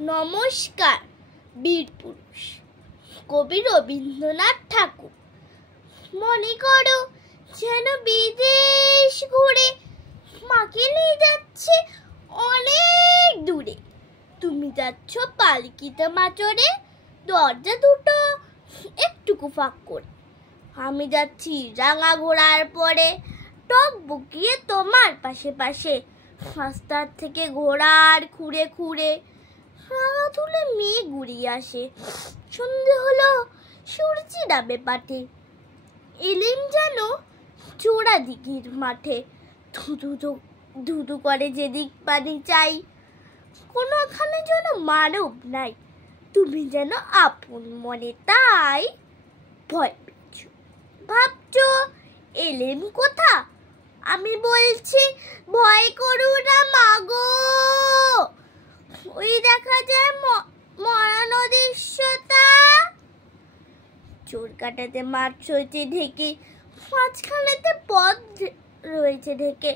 নমস্কার। বীর পুরুষ কবি রবীন্দ্রনাথ ঠাকুর। মনে করো যেন বিদেশ ঘুরে মাকে নিয়ে যাচ্ছে অনেক দূরে। তুমি যাচ্ছ পালকিতে মাচরে, দরজা দুটো একটুকু ফাঁক করে। আমি যাচ্ছি রাঙা ঘোড়ার পরে, টক বুকিয়ে তোমার পাশে পাশে। রাস্তার থেকে ঘোড়ার খুঁড়ে খুঁড়ে রাঙা তুলে মেয়ে ঘুরিয়ে আসে। সন্ধে হলো, সূর্য ডাবে পাঠে, এলিম যেন চোরা দিঘির মাঠে। ধুধু ধুধু করে যেদিক পানি চাই, কোনোখানে যেন মানব নাই। তুমি যেন আপন মনে তাই ভয় পেয়েছ, ভাবছো এলেম কোথা। আমি বলছি ভয় করো না মাগো, ওই দেখা যায় মরা নদীর সোতা। চোর কাটাতে মাঠ রয়েছে ঢেকে, মাঝখানেতে পথ রয়েছে ঢেকে।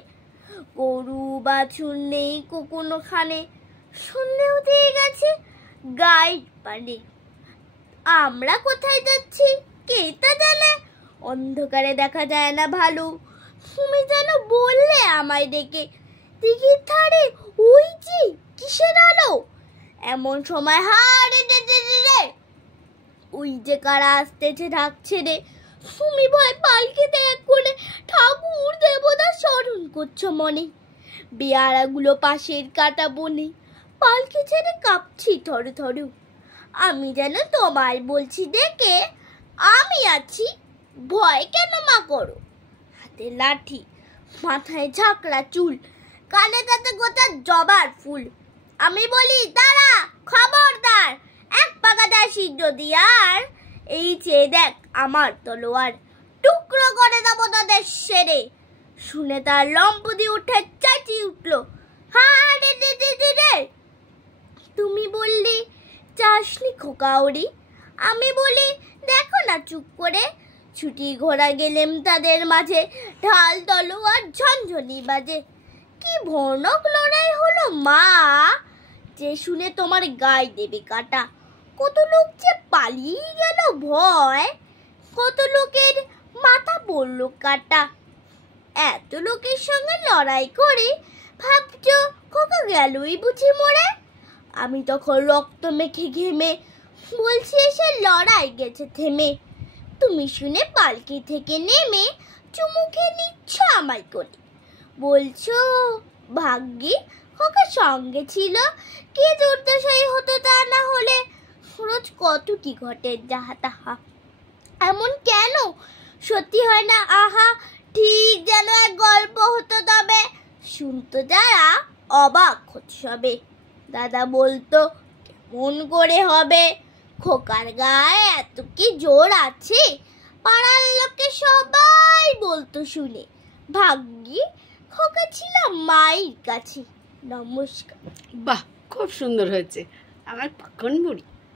গরু বাছুর নেই কোনোখানে, সন্ধে হতে গেছে গাইড পানে। আমরা কোথায় যাচ্ছি কে তা জানে, অন্ধকারে দেখা যায় না ভালো। তুমি যেন বললে আমায় ডেকে, দিঘির ধারে ওই যে কিসের আলো। এমন সময় হারে রে, ওই যে কারা আসতেছে ঢাকছে রে। তুমি ভয় পালকে ত্যাগ করে ঠাকুর দেবতা স্মরণ করছো মনে। বেয়ারাগুলো পাশের কাটা বনে, পালকি ছেড়ে কাঁপছি থরু থরু। আমি যেন তোমায় বলছি ডেকে, আমি আছি ভয় কেন মা করো। হাতে লাঠি, মাথায় ঝাঁকড়া চুল, কানে কাতে গোটা জবার ফুল। আমি বলি দাঁড়া খবরদার, এক পাকা দাসি যদি আর এই চেয়ে দেখ আমার তলোয়ার, টুকরো করে দেবো তোদের সেরে। শুনে তার লম্পদি উঠে চাচি উঠলো, হ্যাঁ রে। তুমি বললি চাসনি খোকাউরি, আমি বলি দেখো না চুপ করে। ছুটি ঘোড়া গেলেম তাদের মাঝে, ঢাল তলোয়ার ঝনঝনি বাজে। কি ভয়ানক লড়াই হলো মা, যে শুনে তোমার গায়ে দেবে কাটা। কত লোক যে পালিয়ে গেল ভয়, কত লোকের মাথা পড়লো কাটা। এত লোকের সঙ্গে লড়াই করে ভাবছো খোকা গেলই বুঝি মরে। আমি তখন রক্ত মেখে ঘেমে বলছি সে লড়াই গেছে থেমে। তুমি শুনে পালকি থেকে নেমে চুমু খেয়ে নিচ্ছ আমায় করে। বলছো ভাগ্যি খোকা সঙ্গে ছিল, কি দুর্দশাই হতো তা না হলে। রোজ কত কি ঘটে যাহা তাহা, এমন কেন সত্যি হয় না আহা। ঠিক যেন এক গল্প হতো তবে, শুনতো যারা অবাক হতো সবে। দাদা বলতো কেমন করে হবে, খোকার গায়ে এত কি জোর আছে। পাড়ার লোকে সবাই বলতো শুনে, ভাগ্যি খোকা ছিল মায়ের কাছে। নমস্কার। বাহ, খুব সুন্দর হয়েছে আমার পাখন বুড়ি।